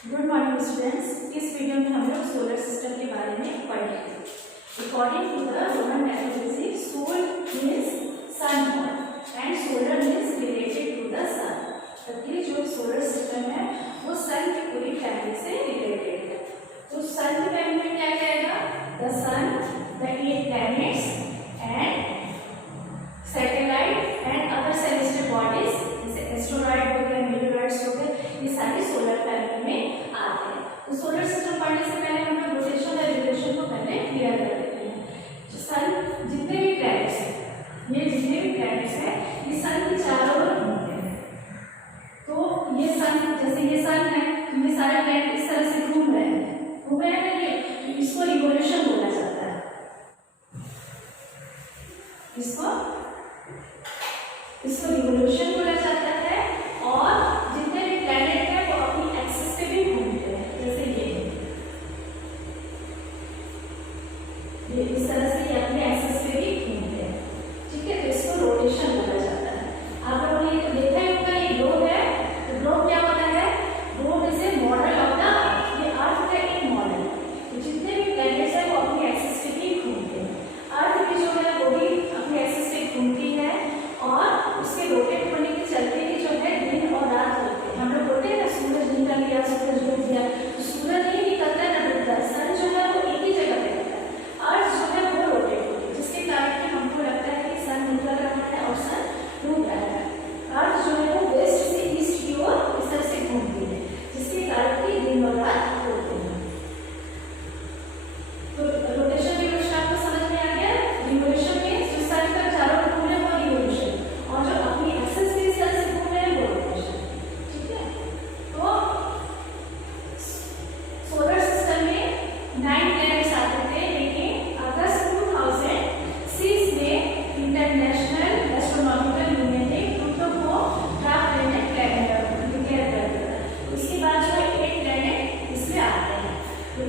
Good morning students. इस video में हम लोग सोलर सिस्टम के बारे में पढ़ेंगे। According to the Roman mythology, sol means sun and solar means related to the sun. तो ये जो सोलर सिस्टम है वो सन की पूरी फैमिली से रिलेटेड है। तो सन की फैमिली में क्या क्या आएगा? The sun, the 8 planets and satellite and other celestial bodies, जैसे एस्ट्रॉइड हो गया, मीटरॉइड्स हो गए, ये सारे सोलर फैमिली में आते हैं। तो सोलर सिस्टम पढ़ने से पहले हम लोग रोटेशन और रिवोल्यूशन को पहले क्लियर कर लेते हैं। जो सन जितने भी प्लैनेट्स हैं, ये जितने भी प्लैनेट्स हैं, ये सन के चारों ओर घूमते हैं। तो ये सन, जैसे ये सन है, तो ये सारे प्लैनेट इस तरह से घूम रहे हैं ना, ये इसको रिवोल्यूशन बोला जाता है। इसको रिवोल्यूशन बोला जाता है। और जितने भी प्लैनेट हैं वो अपनी एक्सिस पे भी घूमते हैं, जैसे ये इस तरह से ये अपने एक्सिस पे भी घूमते हैं। ठीक है, तो इसको रोटेशन बोला जाता है। आप लोगों ने तो देखा ही होगा, ये ग्लोब है। तो ग्लोब क्या होता है? Globe is a model of the, ये अर्थ का एक मॉडल। तो जितने भी प्लैनेट्स हैं वो अपनी एक्सिस पे भी घूमते हैं। अर्थ भी जो है वो भी अपनी एक्सिस पे घूमती है और उसके रोटेट होने के चलते ही जो है दिन और रात होते हैं। हम लोग बोलते हैं ना, सूरज निकल गया, सूरज डूब गया। तो सूरज नहीं निकलता है ना डूबता है, सन जो है वो एक ही जगह पे रहता है। अर्थ जो है वो रोटेट होती है, जिसके कारण कि हमको लगता है कि सन निकल रहा है और सन डूब रहा है। अर्थ जो है वो वेस्ट से ईस्ट की ओर इस तरह से घूमती है, जिसके कारण कि दिन और रात होते हैं। तो रोटेशन रिवोल्यूशन आपको समझ में आ गया? रिवोल्यूशन में जो सन का चारों ओर घूम रहे हैं वो रिवोल्यूशन, और जो अपनी एक्सिस पे इस तरह से घूम रहे हैं वो रोटेशन। ठीक है, तो सोलर सिस्टम में 9 प्लैनेट्स आते थे, लेकिन अगस्त 2006 में इंटरनेशनल एस्ट्रोनॉमिकल यूनियन ने प्लूटो को ड्वार्फ प्लैनेट डिक्लेयर कर दिया। उसके बाद जो है 8 प्लैनेट इसमें आते हैं,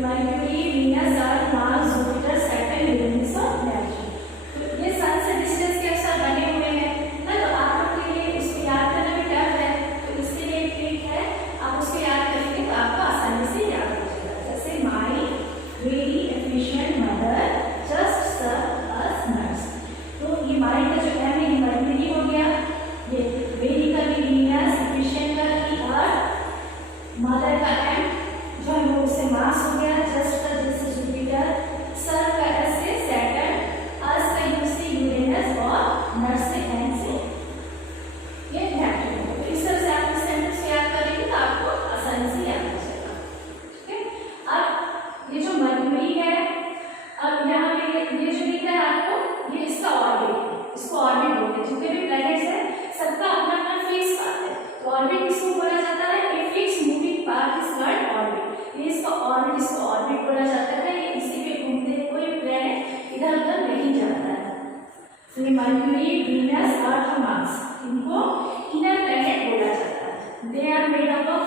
मरकरी, वीनस, अर्थ, मार्स, जुपिटर, सैटर्न, यूरेनस और नेपच्यून। तो ये सन से डिस्टेंस के अनुसार बने हुए हैं ना, तो आप लोग के लिए इसको याद करना भी टफ है। तो इसके लिए एक ट्रिक है, आप उसको याद करेंगे तो आपको आसानी से याद हो जाएगा। जैसे my very efficient mother just serve us nuts. तो ये माई का जो है ये मरकरी हो गया, ये वेरी का भी वीनस, एफिशिएंट का ई अर्थ, मदर का एम जो है वो उससे मार्स हो गया, जस्ट का जैसे जुपिटर, सर्व का एस से सैटर्न, अस का यू से यूरेनस और नट्स से एन से ये नेपच्यून। तो इस तरह से आप इस सेंटेंस को याद करेंगे तो आपको आसानी से याद हो जाएगा। ठीक है, अब ये जो मरकरी है, अब यहाँ पे ये जो दिख रहा है आपको, ये इसका ऑर्बिट, इसको ऑर्बिट बोलते हैं। जितने भी प्लैनेट्स हैं सबका अपना अपना फिक्स पाथ है, तो ऑर्बिट किसको बोला जाता है? A fix moving path is called orbit. ये इसका ऑर्बिट, इसको ऑर्बिट बोला जाता है। ये इसी पे घूमते हैं, कोई प्लैनेट इधर उधर नहीं जाता है। तो ये मरकरी, वीनस, अर्थ और मार्स, इनको इनर प्लैनेट बोला जाता है। They are made up of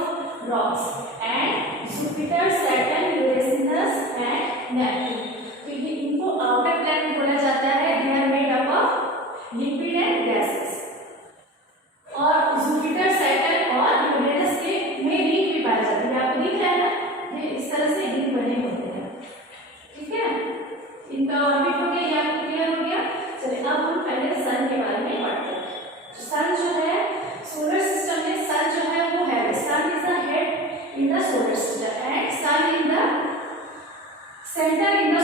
rocks and Jupiter, Saturn, Uranus and Neptune. तो ये इनको आउटर प्लैनेट बोला जाता है। They are made up of lipid and gases. और जुपिटर, सैटर्न और यूरेनस के में रिंग भी पाया जाता है। आपको दिख रहा है ना, ये इस तरह से रिंग बने होते हैं। ठीक है, इनका ऑर्बिट हो गया, ये आपको क्लियर हो गया। चलिए अब हम पहले सन के बारे में पढ़ते हैं। सन जो है सोलर सिस्टम में, सन जो है वो है, sun is the head in the solar system and sun in the centre in the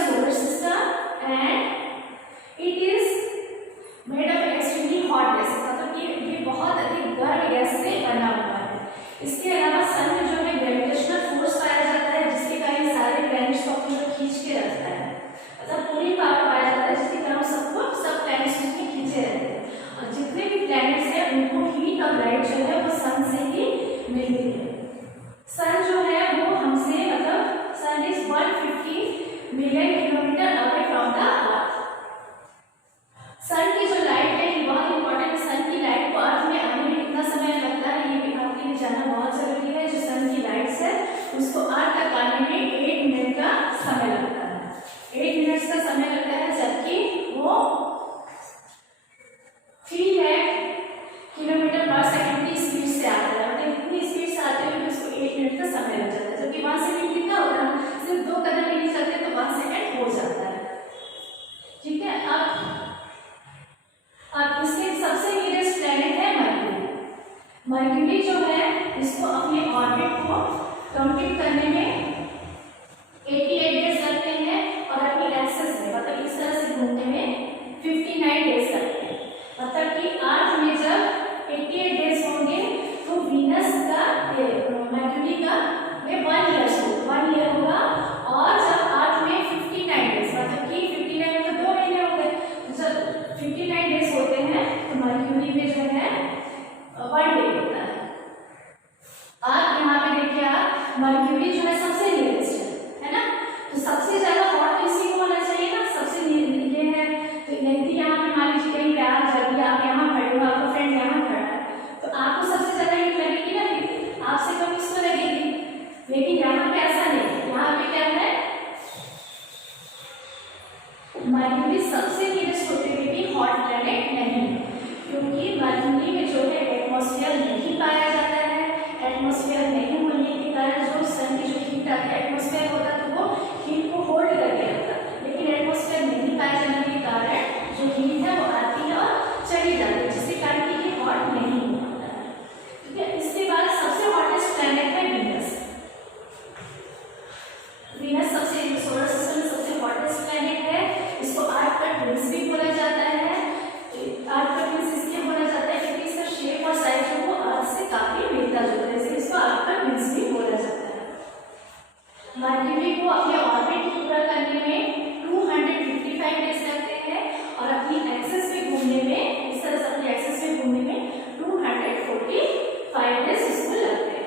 Mercury जो है इसको अपने ऑर्बिट को कंप्लीट करने में 88 डेज लगते हैं और अपनी एक्सेस में मतलब इस तरह से घूमने में 59 डेज लगते हैं। मतलब कि अर्थ में जब 88 डेज होंगे तो वीनस का मर्क्यूरी का में 1 ईयर होगा और जब अर्थ में 59 डेज मतलब कि 59 में तो 2 महीने हो गए, तो जब 59 डेज होते हैं तो मर्क्यूरी में जो है 1 डे होता है। अब यहाँ पे देखिए आप मर्क्यूरी जो है सबसे नियरेस्ट है ना, तो सबसे ज्यादा हॉट इसी को होना चाहिए ना, सबसे ये है। तो यदि यहाँ पे मान लीजिए कहीं पे आप जाइए, आप यहाँ खड़े हो, आपका फ्रेंड यहाँ खड़ा है, तो आपको सबसे ज्यादा हीट लगेगी ना, आपसे कम किसको लगेगी। लेकिन यहाँ पे ऐसा नहीं है, यहाँ पे क्या है मर्क्यूरी सबसे नियरेस्ट होते हुए भी हॉट प्लैनेट नहीं है, क्योंकि मर्क्यूरी में जो है एटमॉस्फेयर नहीं पाया जाता है। एटमॉस्फेयर नहीं होने के कारण जो सन की जो हीट आती है, एटमॉस्फेयर होता तो वो हीट को होल्ड करके रखता, लेकिन एटमॉस्फेयर नहीं पाए जाने के कारण जो हीट है वो आती है और चली जाती है, जिसके कारण कि ये हॉट नहीं होता है। ठीक है, इसके बाद सबसे हॉटेस्ट प्लैनेट है वीनस। वीनस सबसे सोलर सिस्टम में सबसे हॉटेस्ट प्लैनेट है। इसको अर्थ का ट्विंस भी बोला जाता है। अर्थ का ट्विंस इसलिए बोला जाता है क्योंकि इसका शेप और साइज जो वो अर्थ से काफी मिलता जुलता है, इसलिए इसको अर्थ का ट्विंस भी बोला जाता है। मर्क्यूरी को अपने ऑर्बिट को पूरा करने में 255 डेज लगते हैं और अपनी एक्सिस पे घूमने में, इस तरह से अपनी एक्सिस पे घूमने में 245 डेज इसको लगते हैं।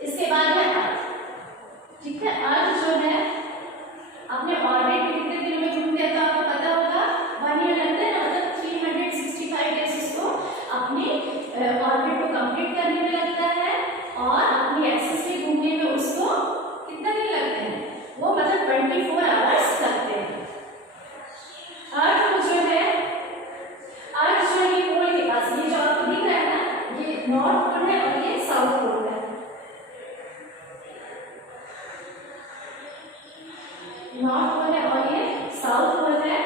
इसके बाद है अर्थ। ठीक है, अर्थ जो है अपने ऑर्बिट में कितने दिन में घूमते हैं तो आपको पता होगा 1 ईयर लगता है ना, मतलब 365 डेज इसको अपने ऑर्बिट को कंप्लीट करने में लगता है और अपनी एक्सिस पे घूमने में उसको कितना दिन लगते हैं, वो मतलब 24 आवर्स लगते हैं। अर्थ को जो है ये पोल के पास, ये जो आपको दिख रहा है ना, ये नॉर्थ पोल है और ये साउथ पोल है। नॉर्थ पोल है और ये साउथ पोल है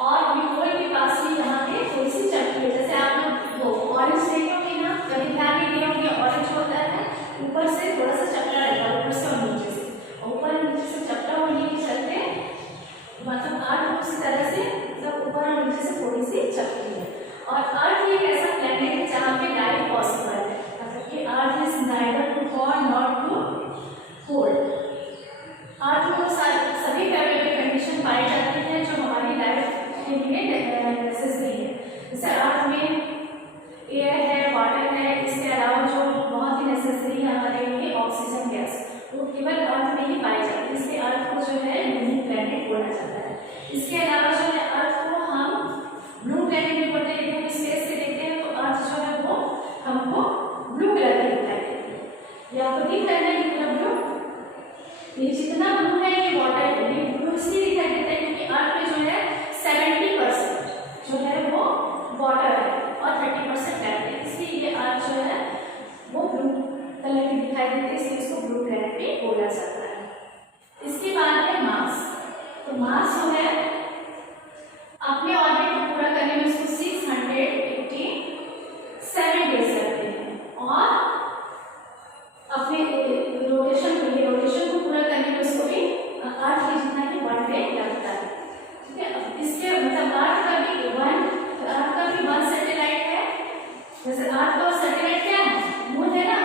और ये पोल के पास ही यहाँ पे थोड़ी सी चटनी है, जैसे आप वो ऑरेंज देखे होंगे ना, कभी ध्यान नहीं दिए होंगे, ऑरेंज होता है ऊपर से थोड़ा सा चपटा रहता है, ऊपर से और नीचे से, ऊपर नीचे से चपटा होने के चलते मतलब अर्थ उसी तरह से मतलब ऊपर और नीचे से थोड़ी सी चपटी है। और अर्थ एक ऐसा प्लैनेट है जहाँ पे लाइफ पॉसिबल है, मतलब कि Earth is neither too hot not too cold. Earth में सभी फेवरेबल कंडीशन पाई जाती है जो हमारी लाइफ के लिए नेसेसरी है। जैसे अर्थ में एयर है, वाटर है, इसके अलावा जो बहुत ही नेसेसरी है हमारे लिए ऑक्सीजन गैस, वो केवल अर्थ में ही पाई जाती है, इसलिए अर्थ को जो है यूनिक प्लैनेट बोला जाता है। इसके अलावा जो है अर्थ को हम ब्लू प्लैनेट भी बोलते हैं। यदि हम स्पेस से देखते हैं तो अर्थ जो है वो हमको ब्लू कलर की दिखाई देती है। ये आपको दिख रहा है ना, ये ब्लू, ये जितना ब्लू है ये वाटर है, ये ब्लू इसलिए दिखाई देता है क्योंकि अर्थ में जो है 70% जो है वो वाटर है और 30% लैंड है, इसलिए ये अर्थ जो है वो ब्लू कलर की दिखाई देती है, इसलिए इसको ब्लू प्लैनेट भी बोला जाता है। इसके बाद है मार्स। तो मार्स जो है अपने ऑर्बिट को पूरा करने में उसको 687 डेज लगते हैं और अपने रोटेशन को पूरा करने में उसको भी अर्थ के जितना ही 1 डे लगता है। ठीक है, इसके मतलब अर्थ का भी 1 सैटेलाइट है। जैसे अर्थ का सैटेलाइट क्या है, मून है ना,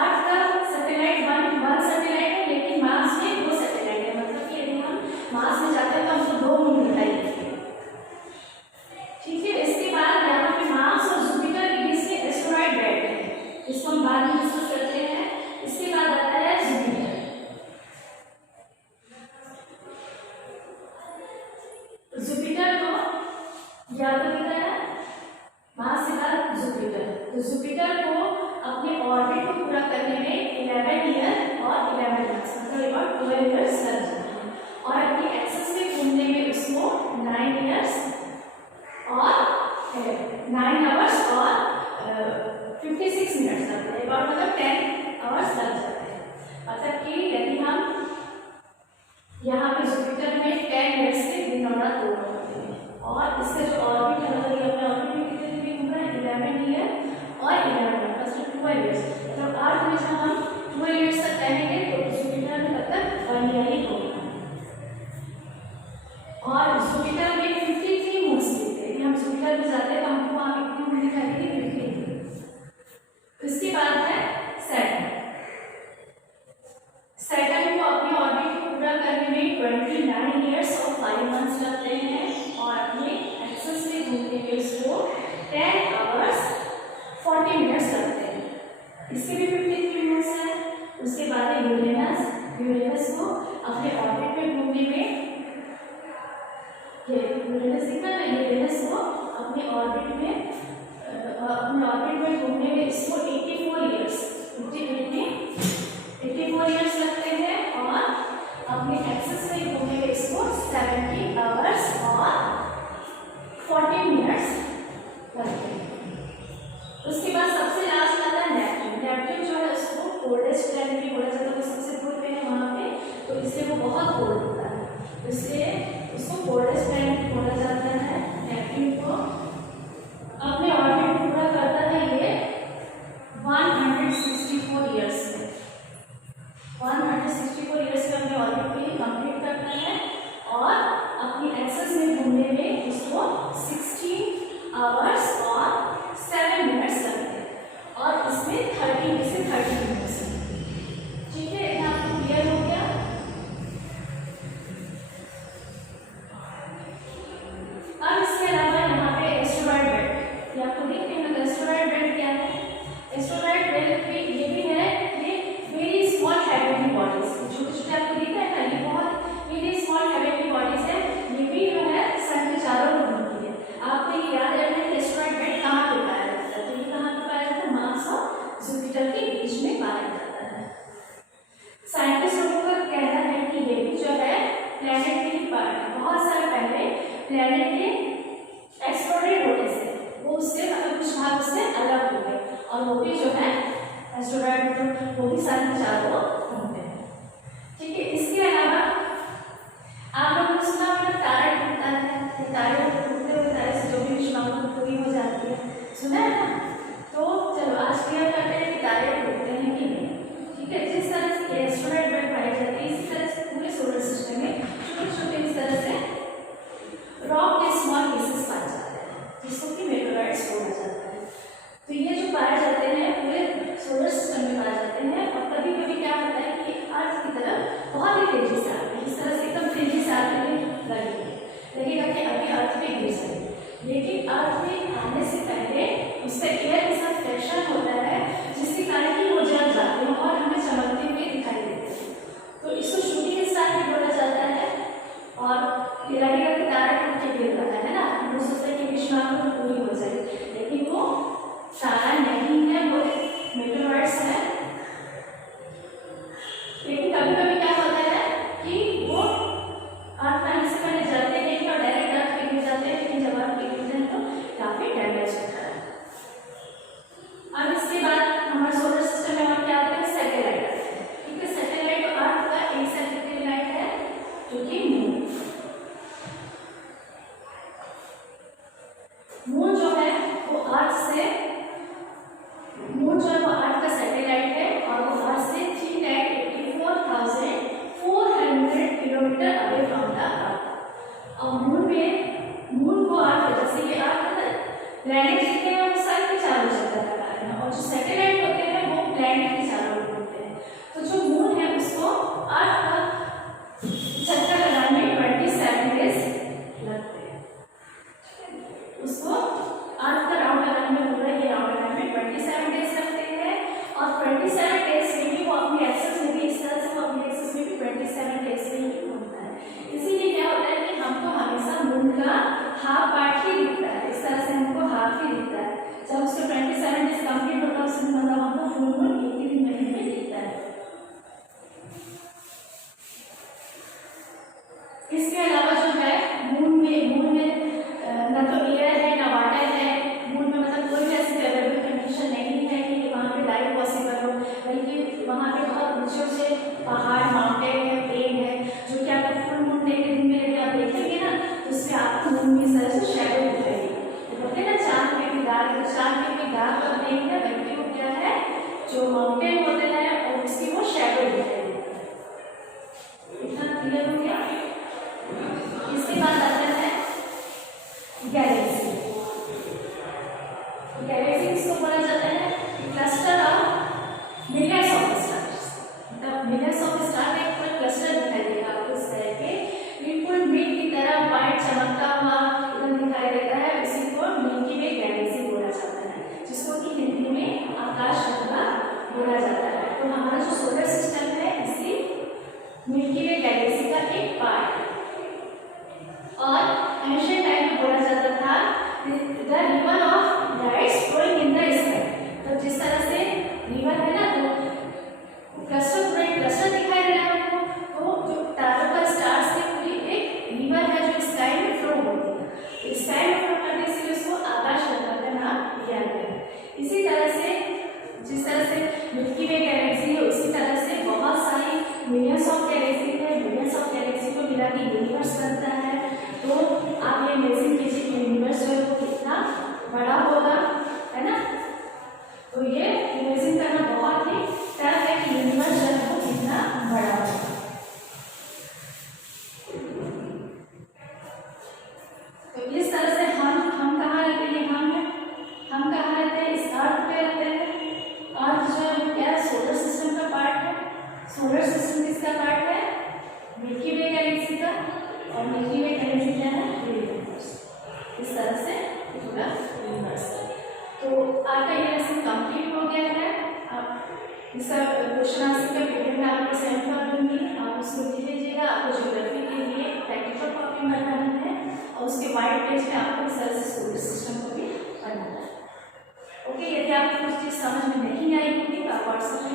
अर्थ का सैटेलाइट 1 सैटेलाइट है, लेकिन मार्स में 2 सैटेलाइट है। मतलब कि यदि हम मार्स में जाते हैं तो हमको 2 मून दिखाई देते हैं। ठीक है, इसके बाद यहाँ पे मार्स और जुपिटर के बीच में एस्टेरॉइड बेल्ट है, इसको हम बाद में डिस्कस करते हैं। इसके बाद आता है जुपिटर। जुपिटर को याद रखना है, मार्स के बाद जुपिटर। तो जुपिटर को अपने ऑर्बिट को पूरा करने में 11 ईयर और 11 मंथ्स मतलब 12 ईयर्स लग जाते हैं और अपनी एक्सिस में घूमने में उसको 9 ईयर्स और 9 आवर्स और 56 मिनट्स लगते हैं, और मतलब 10 आवर्स लग जाते हैं। मतलब कि यदि हम यहाँ पे जुपिटर में 10 ईयर्स के दिन और रात दोनों होते हैं और इसका जो ऑर्बिट है मतलब ये अपने ऑर्बिट में कितने दिन घूम रहा है 11 ईयर और 11 फर्स्ट 12 ईयर्स, मतलब अर्थ में जब हम 12 ईयर्स तक रहेंगे तो जुपिटर में तब तक 1 ईयर ही होगा। और जुपिटर में 53 मून्स मिलते हैं। हम जुपिटर में जाते हैं तो हमको वहाँ कितनी मून दिखाई देगी? 53। इसके बाद है सैटर्न। सैटर्न को अपने ऑर्बिट को पूरा करने में 29 ईयर्स और 5 मंथ्स लगते हैं और अपने एक्सिस में घूमने में उसको 10 आवर्स 40 मिनट्स लगते हैं। इसके भी 53 मून्स हैं। उसके बाद है यूरेनस। यूरेनस को अपने ऑर्बिट में घूमने में, ये यूरेनस दिखा ना, यूरेनस को अपने ऑर्बिट में घूमने में इसको 84 ईयर्स 84 ईयर्स लगते हैं और अपने एक्सिस में घूमने में इसको 70 आवर्स और 40 मिनट्स लगते हैं। उसके बाद सबसे लास्ट आता है नेपच्यून। नेपच्यून जो है उसको कोल्डेस्ट प्लैनेट भी बोला जाता है, वो सबसे दूर पे है वहाँ पे, तो इसलिए वो बहुत कोल्ड होता है, इसलिए उसको कोल्डेस्ट प्लैनेट बोला जाता है। नेपच्यून को अपने ऑर्बिट पूरा करता है ये 164 ईयर्स में। 164 ईयर्स में अपने ऑर्बिट को ये कंप्लीट करता है और अपनी एक्सिस में घूमने में उसको 16 आवर्स और 7 मिनट्स लगते हैं और इसमें 30 से 30 मिनट्स। ठीक है, इतना आपको क्लियर हो गया। अब इसके अलावा यहाँ पे एस्टेरॉयड बेल्ट, ये आपको देखते हैं ना, एस्टेरॉयड बेल्ट क्या है? एस्टेरॉयड बेल्ट में ये भी है, ये वेरी स्मॉल हैबिटेबल बॉडीज, छोटे-छोटे आपको दिख रहा है ना, ये बहुत वेरी स्मॉल हैबिटेबल बॉडीज है। ये भी जो है सन के चारों ओर घूमती है। आपको ये याद रखना है कि एस्टेरॉयड बेल्ट कहाँ पे पाया जाता है? तो ये कहाँ पे पाया जाता है? मार्स और जुपिटर के बीच में पाया जाता है। साइंटिस्ट लोगों का कहना है कि ये भी जो है प्लैनेट के ही पार्ट है। बहुत साल पहले प्लैनेट के एक्सप्लोरेड होने से वो उससे मतलब कुछ भाग उससे अलग हो गए और वो भी जो है एस्टेरॉयड वो भी सन के चारों ओर घूमते हैं। ठीक है, इसके अलावा आप लोगों ने सुना होगा तारा टूटता है, तारे टूटते हुए तारे से जो भी विश्वास पूरी हो जाती है, सुना है ना? तो चलो आज क्लियर करते हैं कि तारे टूटते हैं कि नहीं। ठीक है, जिस तरह से एस्टेरॉयड बेल्ट पाई जाती है इसी तरह से पूरे सोलर सिस्टम में छोटे-छोटे इस तरह से रॉक के स्मॉल पीसेस पाए जाते हैं जिसको कि मेटेओराइट्स बोला जाता है। तो ये जो पाए जाते हैं पूरे सोलर सिस्टम में पाए जाते हैं और कभी-कभी क्या होता है कि अर्थ की तरफ बहुत ही तेजी से आते हैं, इस तरह से एकदम तेजी से आते हुए लगेगा कि अभी अर्थ पे गिर जाएगी, लेकिन अर्थ में आने से पहले उससे एयर के साथ फ्रिक्शन होता है जिसके कारण कि वो जल जाते हैं और हमें चमकते हुए दिखाई देते हैं। तो इसको शूटिंग स्टार भी बोला जाता है और ये लगेगा कि तारा टूट के गिर रहा है ना, हम सोचते हैं कि विश्वास में पूरी हो जाएगी, लेकिन वो तारा नहीं है, वो मेटेओराइट्स है। लेकिन कभी-कभी क्या होता है कि वो अर्थ आने से पहले जलते नहीं और डायरेक्ट अर्थ पे गिर जाते हैं, लेकिन जब अर्थ पे गिरते हैं तो काफी डैमेज होता है। अब इसके बाद हमारे सोलर सिस्टम में और क्या आता है? सैटेलाइट। ठीक है, सैटेलाइट अर्थ का एक सैटेलाइट है जो कि मून जो है वो अर्थ का सैटेलाइट है और वो अर्थ से 384,400 kilometre away from the earth. और मून को अर्थ, जैसे ये अर्थ है, प्लैनेट जितने हैं वो सन के चारों चक्कर लगा रहे हैं और जो सैटेलाइट होते हैं वो प्लैनेट के चारों ओर घूमते हैं। तो जो मून है उसको अर्थ का चक्कर लगाने में 27 डेज लगते हैं। उसको अर्थ का राउंड लगाने में पूरा ये राउंड लगाने में 27 डेज लगते हैं और 27 डेज में भी वो अपनी एक्सेस में भी इस तरह से वो अपनी एक्सेस में भी 27 डेज में ही घूमता है। इसीलिए क्या होता है कि हमको हमेशा मून का हाफ पार्ट ही दिखता है, इस तरह से हमको हाफ ही दिखता है। जब उसके 27 डेज कंप्लीट होता है उससे मतलब हमको फुल मून एक ही दिन में दिखता है। इसके अलावा जो है मून में ना तो एयर है ना वाटर है, मून में मतलब कोई भी ऐसी फेवरेबल कंडीशन नहीं है कि वहाँ पे लाइफ पॉसिबल हो, बल्कि वहाँ पे बहुत ऊंचे पहाड़, माउंटेन है, प्लेन है, जो कि आपको फुल मून डे के दिन में यदि आप देखेंगे ना तो उसमें आपको मून की तरह से शैडो दिखेगी। तो बोलते हैं ना चांद पे भी दाग, तो चांद पे भी दाग आप देखेंगे इसी तरह से जिस तरह से मिल्की वे गैलेक्सी है उसी तरह से बहुत सारी मिलियंस ऑफ गैलेक्सी है, मिलियंस ऑफ गैलेक्सी को मिला के यूनिवर्स बनता है। तो आप ये इमेजिन कीजिए कि यूनिवर्स जो है वो कितना बड़ा होगा, है ना। तो ये इमेजिन करना बहुत ही टफ है कि यूनिवर्स जो है वो कितना बड़ा होगा। तो इस तरह से हम कहाँ रहते हैं, हम कहाँ रहते हैं, इस अर्थ पे रहते हैं। अर्थ जो है वो क्या है, सोलर सिस्टम का पार्ट है। सोलर सिस्टम किसका पार्ट है, मिल्की वे गैलेक्सी का, और मिल्की वे गैलेक्सी क्या है, यूनिवर्स। इस तरह से पूरा यूनिवर्स है। तो आपका ये लेसन कंप्लीट हो गया है। आप इसका क्वेश्चन आंसर का पीडीएफ में आपको सेंड कर दूंगी, आप उसको लिख लीजिएगा। आपको ज्योग्राफी के लिए प्रैक्टिकल कॉपी बनाना है और उसके वाइट पेज में आपको इस तरह से सोलर सिस्टम को भी बनाना है। ओके, यदि आपको कुछ चीज़ समझ में नहीं आई होगी तो आप व्हाट्सएप